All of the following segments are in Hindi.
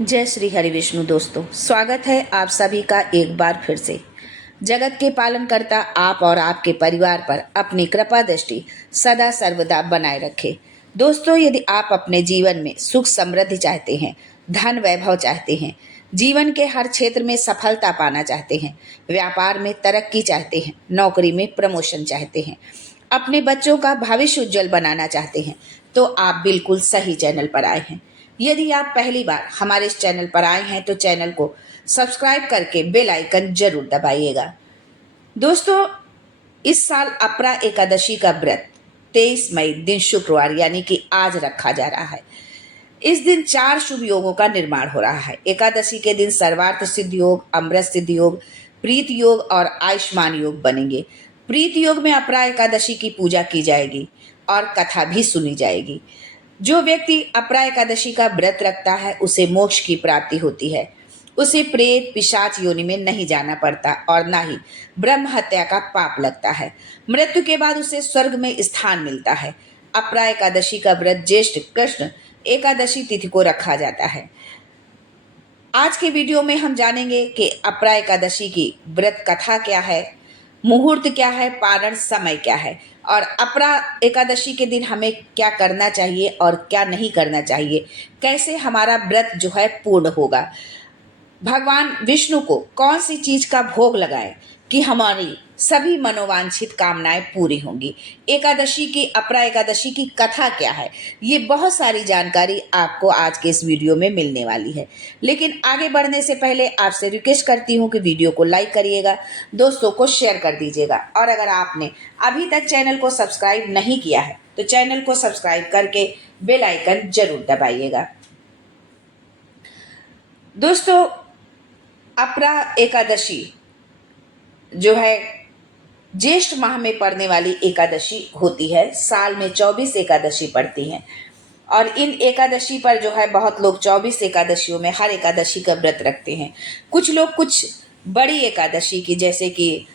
जय श्री हरि विष्णु। दोस्तों, स्वागत है आप सभी का एक बार फिर से। जगत के पालनकर्ता आप और आपके परिवार पर अपनी कृपा दृष्टि सदा सर्वदा बनाए रखे। दोस्तों, यदि आप अपने जीवन में सुख समृद्धि चाहते हैं, धन वैभव चाहते हैं, जीवन के हर क्षेत्र में सफलता पाना चाहते हैं, व्यापार में तरक्की चाहते हैं, नौकरी में प्रमोशन चाहते हैं, अपने बच्चों का भविष्य उज्जवल बनाना चाहते हैं, तो आप बिल्कुल सही चैनल पर आए हैं। यदि आप पहली बार हमारे इस चैनल पर आए हैं तो चैनल को सब्सक्राइब करके बेल आइकन जरूर दबाइएगा। दोस्तों, इस साल अपरा एकादशी का व्रत 23 मई दिन शुक्रवार यानी कि आज रखा जा रहा है। इस दिन 4 शुभ योगों का निर्माण हो रहा है। एकादशी के दिन सर्वार्थ सिद्ध योग, अमृत सिद्ध योग, प्रीत योग और आयुष्मान योग बनेंगे। प्रीत योग में अपरा एकादशी की पूजा की जाएगी और कथा भी सुनी जाएगी। जो व्यक्ति अपरा एकादशी का व्रत रखता है उसे मोक्ष की प्राप्ति होती है। उसे प्रेत पिशाच योनि में नहीं जाना पड़ता और ना ही ब्रह्म हत्या का पाप लगता है। मृत्यु के बाद उसे स्वर्ग में स्थान मिलता है। अपरा एकादशी का व्रत ज्येष्ठ कृष्ण एकादशी तिथि को रखा जाता है। आज के वीडियो में हम जानेंगे कि अपरा एकादशी की व्रत कथा क्या है, मुहूर्त क्या है, पारण समय क्या है और अपरा एकादशी के दिन हमें क्या करना चाहिए और क्या नहीं करना चाहिए, कैसे हमारा व्रत जो है पूर्ण होगा, भगवान विष्णु को कौन सी चीज का भोग लगाए कि हमारी सभी मनोवांछित कामनाएं पूरी होंगी, एकादशी की अपरा एकादशी की कथा क्या है, ये बहुत सारी जानकारी आपको आज के इस वीडियो में मिलने वाली है। लेकिन आगे बढ़ने से पहले आपसे रिक्वेस्ट करती हूँ कि वीडियो को लाइक करिएगा, दोस्तों को शेयर कर दीजिएगा और अगर आपने अभी तक चैनल को सब्सक्राइब नहीं किया है तो चैनल को सब्सक्राइब करके बेल आइकन जरूर दबाइएगा। दोस्तों, अपरा एकादशी जो है ज्येष्ठ माह में पड़ने वाली एकादशी होती है। साल में 24 एकादशी पड़ती हैं और इन एकादशी पर जो है बहुत लोग 24 एकादशियों में हर एकादशी का व्रत रखते हैं। कुछ लोग कुछ बड़ी एकादशी की जैसे कि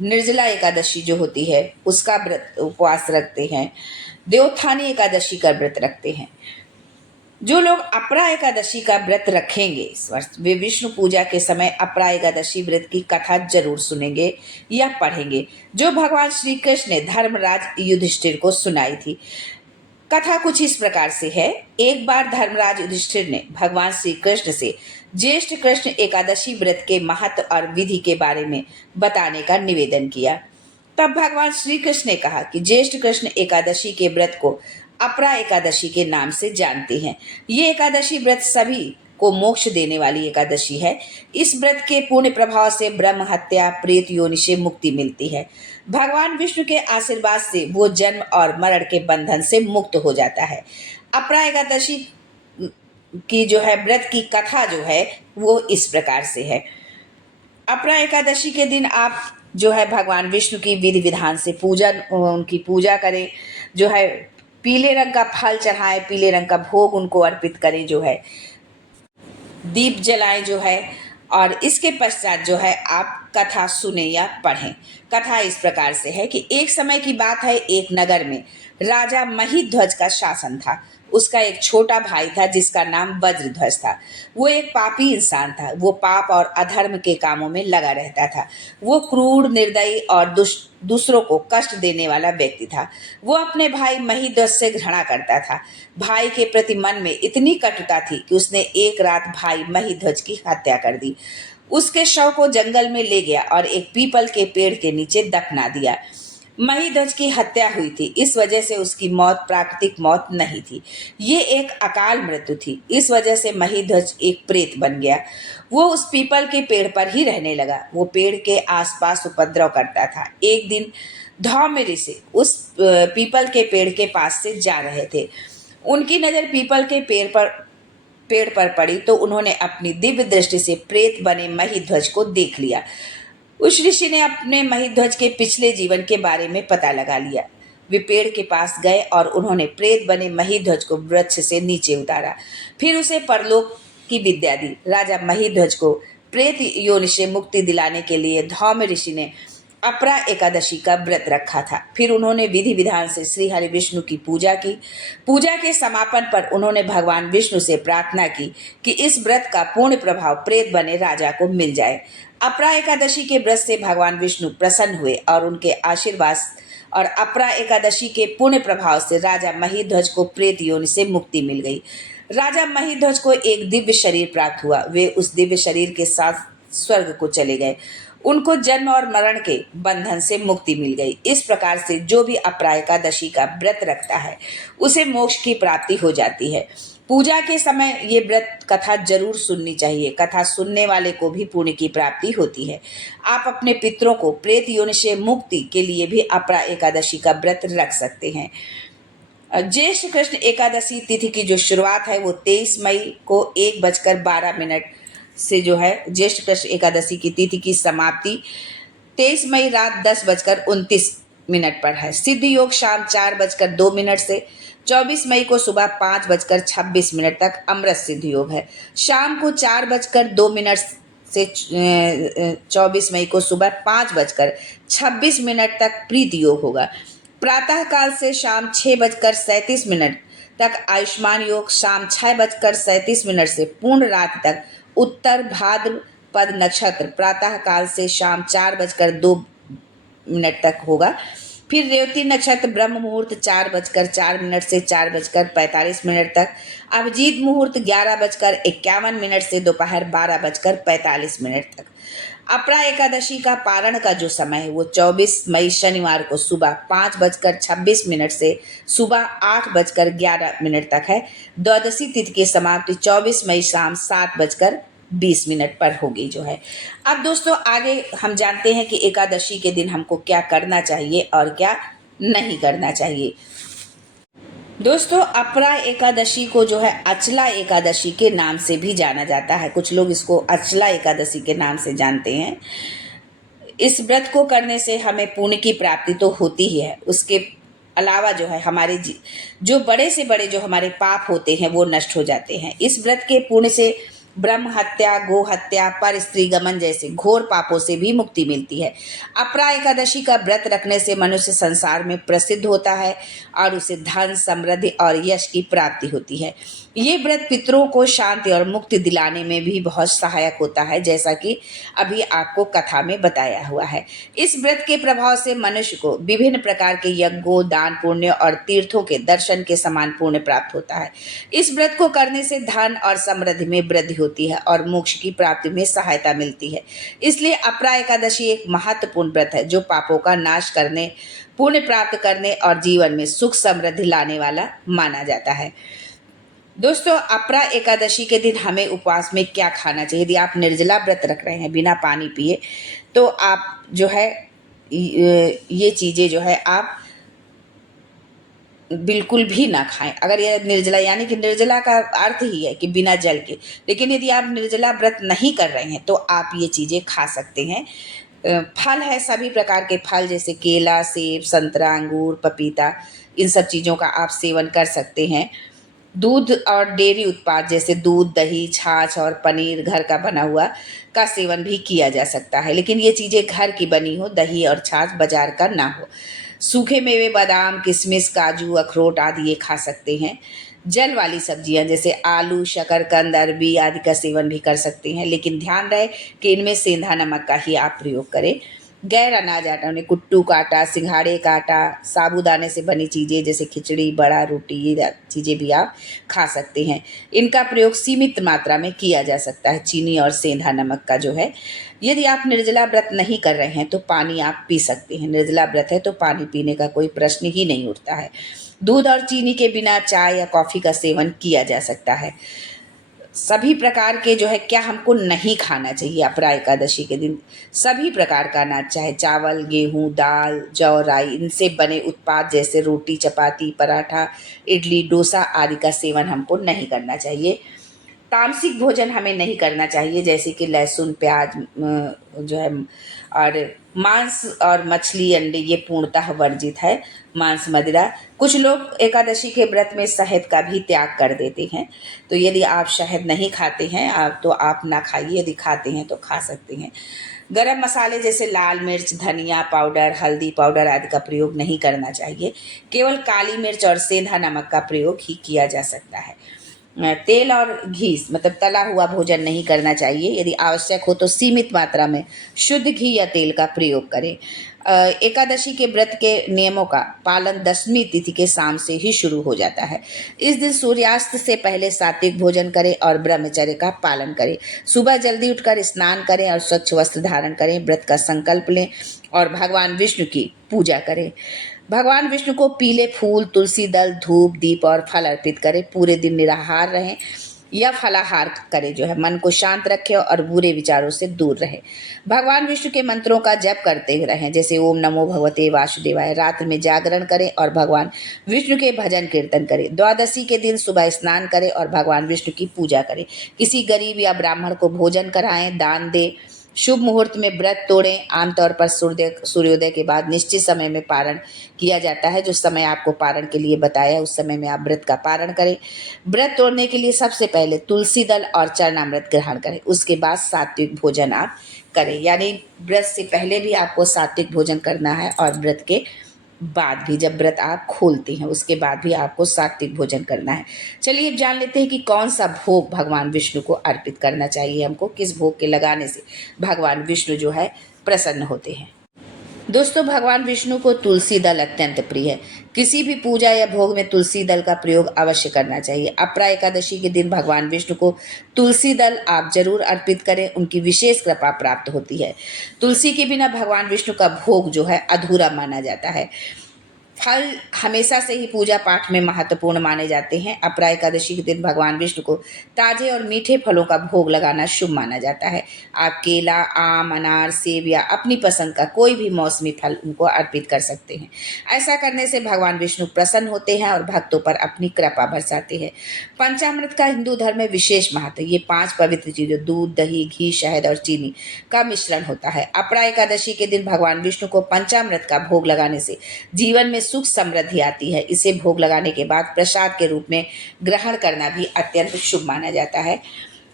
निर्जला एकादशी जो होती है उसका व्रत उपवास रखते हैं, देवोत्थानी एकादशी का व्रत रखते हैं। जो लोग अपरा एकादशी का व्रत रखेंगे इस वर्ष वे विष्णु पूजा के समय अपरा एकादशी व्रत की कथा जरूर सुनेंगे या पढ़ेंगे जो भगवान श्री कृष्ण ने धर्मराज युधिष्ठिर को सुनाई थी। कथा कुछ इस प्रकार से है। एक बार धर्मराज युधिष्ठिर ने भगवान श्री कृष्ण से ज्येष्ठ कृष्ण एकादशी व्रत के महत्व और विधि के बारे में बताने का निवेदन किया। तब भगवान श्री कृष्ण ने कहा कि ज्येष्ठ कृष्ण एकादशी के व्रत को अपरा एकादशी के नाम से जानते हैं। ये एकादशी व्रत सभी को मोक्ष देने वाली एकादशी है। इस व्रत के पूर्ण प्रभाव से ब्रह्म हत्या प्रेत योनि से मुक्ति मिलती है। भगवान विष्णु के आशीर्वाद से वो जन्म और मरण के बंधन से मुक्त हो जाता है। अपरा एकादशी की जो है व्रत की कथा जो है वो इस प्रकार से है। अपरा एकादशी के दिन आप जो है भगवान विष्णु की विधि विधान से उनकी पूजा करें, जो है पीले रंग का फल चढ़ाएं, पीले रंग का भोग उनको अर्पित करें, जो है दीप जलाएं जो है, और इसके पश्चात जो है आप कथा सुने या पढ़ें। कथा इस प्रकार से है कि एक समय की बात है, एक नगर में राजा महिध्वज का शासन था। उसका एक छोटा भाई था जिसका नाम वज्रध्वज था। वो एक पापी इंसान था। वो पाप और अधर्म के कामों में लगा रहता था। वो क्रूर, निर्दयी और दूसरों को कष्ट देने वाला व्यक्ति था। वो अपने भाई महिध्वज से घृणा करता था। भाई के प्रति मन में इतनी कटुता थी कि उसने एक रात भाई महिध्वज की हत्या कर दी। उसके शव को जंगल में ले गया और एक पीपल के पेड़ के नीचे दफना दिया। महिध्वज की हत्या हुई थी, इस वजह से उसकी मौत प्राकृतिक मौत नहीं थी, ये एक अकाल मृत्यु थी। इस वजह से महिध्वज एक प्रेत बन गया। वो उस पीपल के पेड़ पर ही रहने लगा। वो पेड़ के आसपास उपद्रव करता था। एक दिन धौम्य ऋषि उस पीपल के पेड़ के पास से जा रहे थे। उनकी नजर पीपल के पेड़ पर पड़ी तो उन्होंने अपनी दिव्य दृष्टि से प्रेत बने महिध्वज को देख लिया। उस ऋषि ने अपने महिध्वज के पिछले जीवन के बारे में पता लगा लिया। वे पेड़ के पास गए और उन्होंने प्रेत बने महिध्वज को वृक्ष से नीचे उतारा। फिर उसे परलोक की विद्या दी। राजा महिध्वज को प्रेत योनि से मुक्ति दिलाने के लिए धौम्य ऋषि ने अपरा एकादशी का व्रत रखा था। फिर उन्होंने विधि विधान से श्री हरि विष्णु की पूजा की। पूजा के समापन पर उन्होंने भगवान विष्णु से प्रार्थना की कि इस व्रत का पूर्ण प्रभाव प्रेत बने राजा को मिल जाए। अपरा एकादशी के व्रत से भगवान विष्णु प्रसन्न हुए और उनके आशीर्वाद और अपरा एकादशी के पुण्य प्रभाव से राजा महिध्वज को प्रेत योनि से मुक्ति मिल गई। राजा महिध्वज को एक दिव्य शरीर प्राप्त हुआ। वे उस दिव्य शरीर के साथ स्वर्ग को चले गए। उनको जन्म और मरण के बंधन से मुक्ति मिल गई। इस प्रकार से जो भी अपरा एकादशी का व्रत रखता है उसे मोक्ष की प्राप्ति हो जाती है। पूजा के समय ये व्रत कथा जरूर सुननी चाहिए। कथा सुनने वाले को भी पुण्य की प्राप्ति होती है। आप अपने पितरों को प्रेत योनि से मुक्ति के लिए भी अपरा एकादशी का व्रत रख सकते हैं। ज्येष्ठ कृष्ण एकादशी तिथि की जो शुरुआत है वो 23 मई को 1:12 से जो है ज्येष्ठ कृष्ण एकादशी की तिथि की समाप्ति 23 मई रात 10:29 पर है। सिद्ध योग शाम 4:02 से 24 मई को सुबह 5:26 तक अमृत सिद्ध योग है। शाम को 4:02 से 24 मई को सुबह 5:26 तक प्रीति योग होगा। प्रातः काल से शाम 6:37 तक आयुष्मान योग, शाम 6:37 से पूर्ण रात तक उत्तर भाद्रपद नक्षत्र प्रातः काल से शाम 4:02 तक होगा। फिर रेवती नक्षत्र ब्रह्म मुहूर्त 4:04 से 4:45 तक। अभिजीत मुहूर्त 11:51 से दोपहर 12:45 तक। अपरा एकादशी का पारण का जो समय है वो 24 मई शनिवार को सुबह 5:26 से सुबह 8:11 तक है। द्वादशी तिथि की समाप्ति 24 मई शाम 7:20 पर होगी जो है। अब दोस्तों आगे हम जानते हैं कि एकादशी के दिन हमको क्या करना चाहिए और क्या नहीं करना चाहिए। दोस्तों अपरा एकादशी को जो है अचला एकादशी के नाम से भी जाना जाता है। कुछ लोग इसको अचला एकादशी के नाम से जानते हैं। इस व्रत को करने से हमें पुण्य की प्राप्ति तो होती ही है, उसके अलावा जो है हमारे जो बड़े से बड़े जो हमारे पाप होते हैं वो नष्ट हो जाते हैं। इस व्रत के पुण्य से ब्रह्म हत्या, गो हत्या, पर स्त्री गमन जैसे घोर पापों से भी मुक्ति मिलती है। अपरा एकादशी का व्रत रखने से मनुष्य संसार में प्रसिद्ध होता है और उसे धन, समृद्धि और यश की प्राप्ति होती है। ये व्रत पितरों को शांति और मुक्ति दिलाने में भी बहुत सहायक होता है, जैसा कि अभी आपको कथा में बताया हुआ है। इस व्रत के प्रभाव से मनुष्य को विभिन्न प्रकार के यज्ञों, दान, पुण्य और तीर्थों के दर्शन के समान पुण्य प्राप्त होता है। इस व्रत को करने से धन और समृद्धि में वृद्धि होती है और मोक्ष की प्राप्ति में सहायता मिलती है। इसलिए अपरा एकादशी एक महत्वपूर्ण व्रत है जो पापों का नाश करने, पुण्य प्राप्त करने और जीवन में सुख समृद्धि लाने वाला माना जाता है। दोस्तों अपरा एकादशी के दिन हमें उपवास में क्या खाना चाहिए? यदि आप निर्जला व्रत रख रहे हैं बिना पानी पिए तो आप जो है ये चीज़ें जो है आप बिल्कुल भी ना खाएं। अगर यह निर्जला, यानी कि निर्जला का अर्थ ही है कि बिना जल के, लेकिन यदि आप निर्जला व्रत नहीं कर रहे हैं तो आप ये चीज़ें खा सकते हैं। फल है, सभी प्रकार के फल जैसे केला, सेब, संतरा, अंगूर, पपीता, इन सब चीज़ों का आप सेवन कर सकते हैं। दूध और डेयरी उत्पाद जैसे दूध, दही, छाछ और पनीर घर का बना हुआ का सेवन भी किया जा सकता है, लेकिन ये चीज़ें घर की बनी हो, दही और छाछ बाजार का ना हो। सूखे मेवे, बादाम, किशमिश, काजू, अखरोट आदि ये खा सकते हैं। जल वाली सब्जियां जैसे आलू, शकरकंद, अरबी आदि का सेवन भी कर सकते हैं, लेकिन ध्यान रहे कि इनमें सेंधा नमक का ही आप प्रयोग करें। गैर अनाज आटा यानी कुट्टू का आटा, सिंघाड़े का आटा, साबूदाने से बनी चीज़ें जैसे खिचड़ी, बड़ा, रोटी, ये चीज़ें भी आप खा सकते हैं। इनका प्रयोग सीमित मात्रा में किया जा सकता है। चीनी और सेंधा नमक का जो है, यदि आप निर्जला व्रत नहीं कर रहे हैं तो पानी आप पी सकते हैं। निर्जला व्रत है तो पानी पीने का कोई प्रश्न ही नहीं उठता है। दूध और चीनी के बिना चाय या कॉफ़ी का सेवन किया जा सकता है। सभी प्रकार के जो है क्या हमको नहीं खाना चाहिए अपरा एकादशी के दिन? सभी प्रकार का अनाज, चाहे चावल, गेहूं, दाल, जौ, राई, इनसे बने उत्पाद जैसे रोटी, चपाती, पराठा, इडली, डोसा आदि का सेवन हमको नहीं करना चाहिए। तामसिक भोजन हमें नहीं करना चाहिए, जैसे कि लहसुन, प्याज जो है, और मांस और मछली, अंडे ये पूर्णतः वर्जित है। मांस, मदिरा। कुछ लोग एकादशी के व्रत में शहद का भी त्याग कर देते हैं, तो यदि आप शहद नहीं खाते हैं आप तो आप ना खाइए, यदि खाते हैं तो खा सकते हैं। गरम मसाले जैसे लाल मिर्च, धनिया पाउडर, हल्दी पाउडर आदि का प्रयोग नहीं करना चाहिए। केवल काली मिर्च और सेंधा नमक का प्रयोग ही किया जा सकता है। तेल और घी मतलब तला हुआ भोजन नहीं करना चाहिए। यदि आवश्यक हो तो सीमित मात्रा में शुद्ध घी या तेल का प्रयोग करें। एकादशी के व्रत के नियमों का पालन 10वीं तिथि के शाम से ही शुरू हो जाता है। इस दिन सूर्यास्त से पहले सात्विक भोजन करें और ब्रह्मचर्य का पालन करें। सुबह जल्दी उठकर स्नान करें और स्वच्छ वस्त्र धारण करें। व्रत का संकल्प लें और भगवान विष्णु की पूजा करें। भगवान विष्णु को पीले फूल, तुलसी दल, धूप, दीप और फल अर्पित करें। पूरे दिन निराहार रहें या फलाहार करें, जो है मन को शांत रखें और बुरे विचारों से दूर रहें। भगवान विष्णु के मंत्रों का जप करते रहें, जैसे ओम नमो भगवते वासुदेवाय। रात्र में जागरण करें और भगवान विष्णु के भजन कीर्तन करें। द्वादशी के दिन सुबह स्नान करें और भगवान विष्णु की पूजा करें। किसी गरीब या ब्राह्मण को भोजन कराएं, दान दें। शुभ मुहूर्त में व्रत तोड़ें। आमतौर पर सूर्योदय के बाद निश्चित समय में पारण किया जाता है। जो समय आपको पारण के लिए बताया उस समय में आप व्रत का पारण करें। व्रत तोड़ने के लिए सबसे पहले तुलसी दल और चरणामृत ग्रहण करें, उसके बाद सात्विक भोजन आप करें। यानी व्रत से पहले भी आपको सात्विक भोजन करना है और व्रत के बाद भी, जब व्रत आप खोलते हैं उसके बाद भी आपको सात्विक भोजन करना है। चलिए अब जान लेते हैं कि कौन सा भोग भगवान विष्णु को अर्पित करना चाहिए हमको, किस भोग के लगाने से भगवान विष्णु जो है प्रसन्न होते हैं। दोस्तों, भगवान विष्णु को तुलसी दल अत्यंत प्रिय है। किसी भी पूजा या भोग में तुलसी दल का प्रयोग अवश्य करना चाहिए। अपरा एकादशी के दिन भगवान विष्णु को तुलसी दल आप जरूर अर्पित करें, उनकी विशेष कृपा प्राप्त होती है। तुलसी के बिना भगवान विष्णु का भोग जो है अधूरा माना जाता है। फल हमेशा से ही पूजा पाठ में महत्वपूर्ण माने जाते हैं। अपरा एकादशी के दिन भगवान विष्णु को ताजे और मीठे फलों का भोग लगाना शुभ माना जाता है। आप केला, आम, अनार, सेब या अपनी पसंद का कोई भी मौसमी फल उनको अर्पित कर सकते हैं। ऐसा करने से भगवान विष्णु प्रसन्न होते हैं और भक्तों पर अपनी कृपा बरसाते हैं। पंचामृत का हिंदू धर्म में विशेष महत्व है। ये 5 पवित्र चीजें दूध, दही, घी, शहद और चीनी का मिश्रण होता है। अपरा एकादशी के दिन भगवान विष्णु को पंचामृत का भोग लगाने से जीवन में सुख समृद्धि आती है। इसे भोग लगाने के बाद प्रसाद के रूप में ग्रहण करना भी अत्यंत शुभ माना जाता है।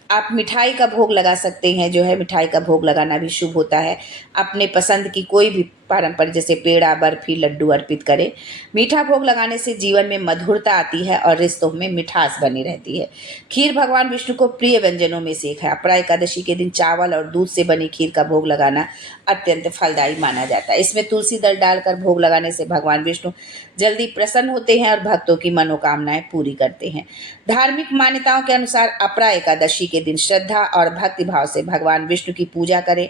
आप मिठाई का भोग लगा सकते हैं, जो है मिठाई का भोग लगाना भी शुभ होता है। अपने पसंद की कोई भी पारंपरिक जैसे पेड़ा, बर्फी, लड्डू अर्पित करें। मीठा भोग लगाने से जीवन में मधुरता आती है और रिश्तों में मिठास बनी रहती है। खीर भगवान विष्णु को प्रिय व्यंजनों में से एक है। अपरा एकादशी के दिन चावल और दूध से बनी खीर का भोग लगाना अत्यंत फलदायी माना जाता है। इसमें तुलसी दल डालकर भोग लगाने से भगवान विष्णु जल्दी प्रसन्न होते हैं और भक्तों की मनोकामनाएं पूरी करते हैं। धार्मिक मान्यताओं के अनुसार अपरा एकादशी के दिन श्रद्धा और भक्ति भाव से भगवान विष्णु की पूजा करें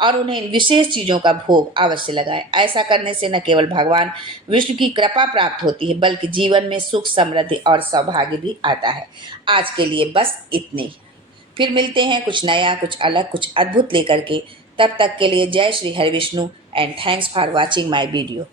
और उन्हें विशेष चीजों का भोग अवश्य लगाएं। ऐसा करने से न केवल भगवान विष्णु की कृपा प्राप्त होती है, बल्कि जीवन में सुख, समृद्धि और सौभाग्य भी आता है। आज के लिए बस इतने ही। फिर मिलते हैं कुछ नया, कुछ अलग, कुछ अद्भुत लेकर के। तब तक के लिए जय Shri Hari Vishnu and thanks for watching my video.